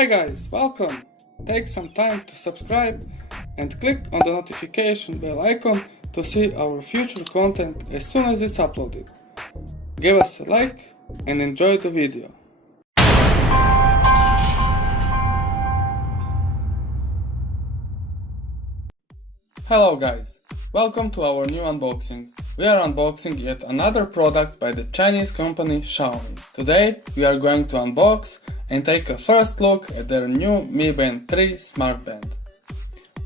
Hi guys, welcome! Take some time to subscribe and click on the notification bell icon to see our future content as soon as it's uploaded. Give us a like and enjoy the video. Hello guys, welcome to our new unboxing. We are unboxing yet another product by the Chinese company Xiaomi. Today we are going to unbox and take a first look at their new Mi Band 3 smartband.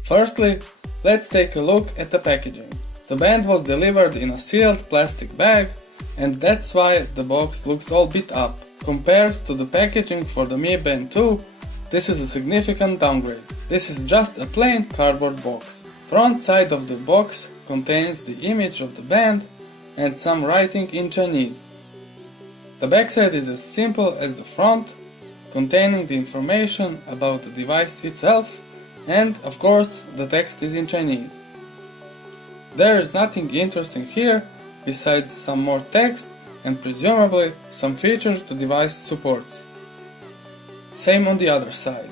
Firstly, let's take a look at the packaging. The band was delivered in a sealed plastic bag, and that's why the box looks all beat up. Compared to the packaging for the Mi Band 2, this is a significant downgrade. This is just a plain cardboard box. Front side of the box contains the image of the band and some writing in Chinese. The backside is as simple as the front, containing the information about the device itself, and of course the text is in Chinese. There is nothing interesting here besides some more text and presumably some features the device supports. Same on the other side.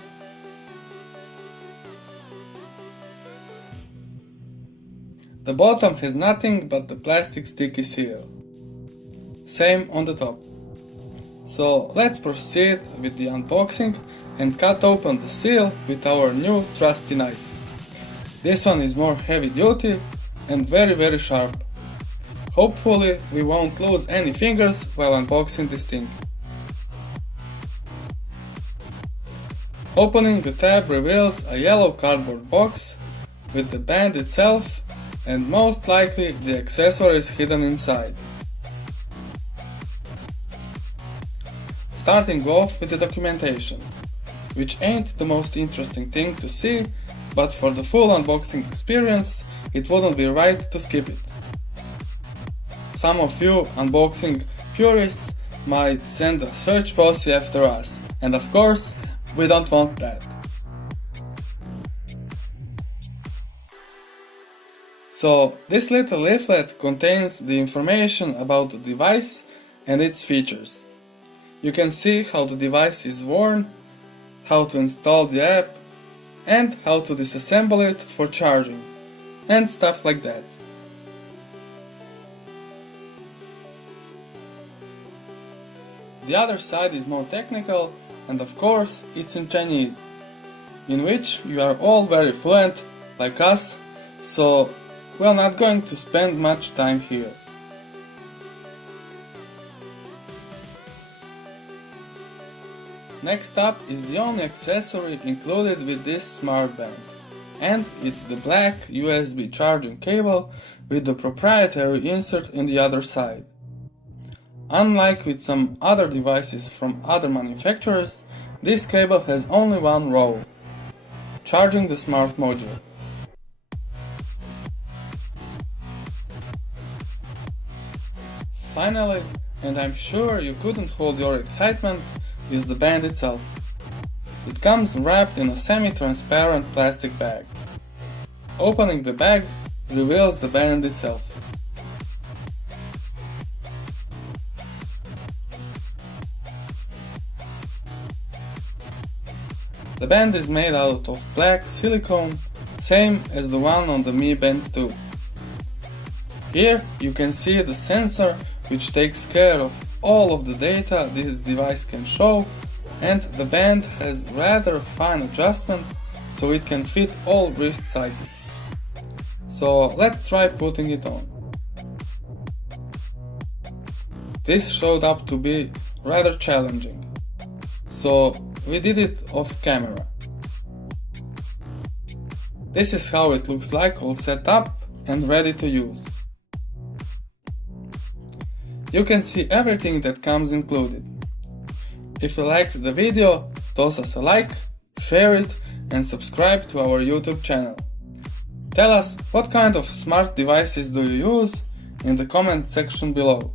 The bottom has nothing but the plastic sticky seal. Same on the top. So let's proceed with the unboxing and cut open the seal with our new trusty knife. This one is more heavy duty and very sharp. Hopefully we won't lose any fingers while unboxing this thing. Opening the tab reveals a yellow cardboard box with the band itself and most likely the accessories hidden inside. Starting off with the documentation, which ain't the most interesting thing to see, but for the full unboxing experience, it wouldn't be right to skip it. Some of you unboxing purists might send a search posse after us, and of course, we don't want that. So, this little leaflet contains the information about the device and its features. You can see how the device is worn, how to install the app, and how to disassemble it for charging, and stuff like that. The other side is more technical, and of course it's in Chinese, in which you are all very fluent, like us, so we're not going to spend much time here. Next up is the only accessory included with this smartband, and it's the black USB charging cable with the proprietary insert in the other side. Unlike with some other devices from other manufacturers, this cable has only one role: charging the smart module. Finally, and I'm sure you couldn't hold your excitement, is the band itself. It comes wrapped in a semi-transparent plastic bag. Opening the bag reveals the band itself. The band is made out of black silicone, same as the one on the Mi Band 2. Here you can see the sensor which takes care of all of the data this device can show, and the band has rather fine adjustment so it can fit all wrist sizes. So let's try putting it on. This showed up to be rather challenging, so we did it off camera. This is how it looks like all set up and ready to use. You can see everything that comes included. If you liked the video, toss us a like, share it, and subscribe to our YouTube channel. Tell us what kind of smart devices do you use in the comment section below.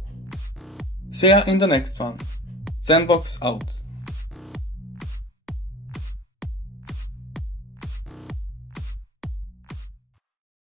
See ya in the next one. Zenbox out.